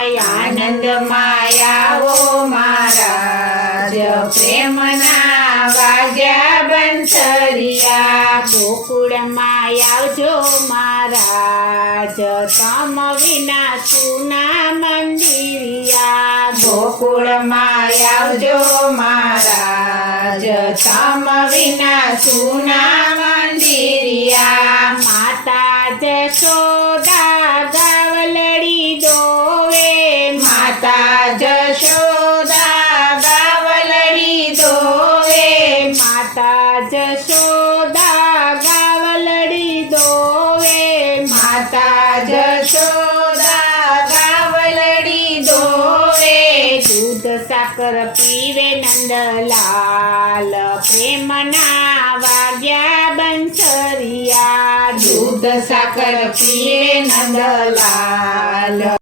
આનંદ માયાવો મહારાજ પ્રેમના વાગ્યા બંસરિયા ગોકુળમાં આવજો મહારાજ તમ વિના સુના મંદિરિયા ગોકુળમાં આવજો મહારાજ તમ વિના સુના મંદિરિયા માતા જશોદા ગાવલડી દોવે માતા જશોદા ગાવલડી દોવે માતા જશોદા ગાવલડી દોવે માતા જશોદા ગાવલડી દોવે દૂધ સાકર પીવે નંદલાલ પ્રેમના વાગ્યા બંસરિયા દૂધ સાકર પીવે નંદલાલ